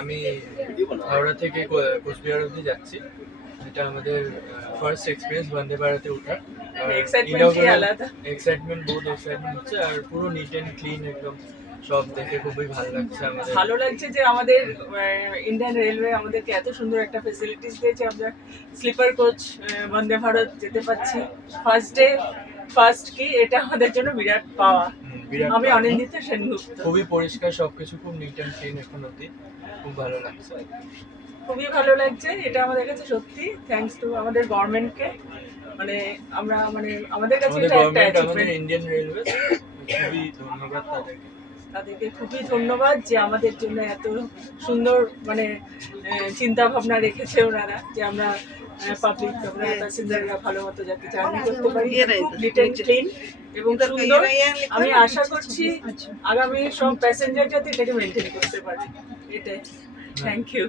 আমি হাওড়া থেকে কোচবিহার অবধি যাচ্ছি। এটা আমাদের ফার্স্ট এক্সপিরিয়েন্স বন্দে ভারতে ওঠার। এক্সাইটমেন্ট বহুত এক্সাইটমেন্ট হচ্ছে, আর পুরো নিট অ্যান্ড ক্লিন একদম সব দেখে খুবই ভালো লাগছে। আমাদের ভালো লাগছে যে আমাদের ইন্ডিয়ান রেলওয়ে আমাদেরকে এত সুন্দর একটা ফেসিলিটিস দিয়েছে। আমরা স্লিপার কোচ বন্দে ভারত যেতে পারছি ফার্স্ট কি এটা আমাদের জন্য বিরাট পাওয়া। আমি অনিন্দিত সেনগুপ্ত। খুবই পরিষ্কার সবকিছু, খুব নিট অ্যান্ড ক্লিন এখন অবধি, খুব ভালো লাগছে। খুবই ভালো লাগছে, এটা আমাদের কাছে সত্যি থ্যাঙ্কস টু আমাদের গভর্নমেন্টকে। মানে আমরা আমাদের কাছে এটা একটা অ্যাচিভমেন্ট। ইন্ডিয়ান রেলওয়ে খুবই ধন্যবাদ তাদেরকে খুবই ধন্যবাদ যে আমাদের জন্য এত সুন্দর চিন্তা ভাবনা রেখেছে ওনারা, যে আমরা পাবলিক আমরা প্যাসেঞ্জাররা ভালো মতো যাতে জার্নি করতে পারি, নিট অ্যান্ড ক্লিন এবং সুন্দর। আমি আশা করছি আগামী সব প্যাসেঞ্জার যাতে এটাকে মেনটেন করতে পারে। এটাই। Thank you.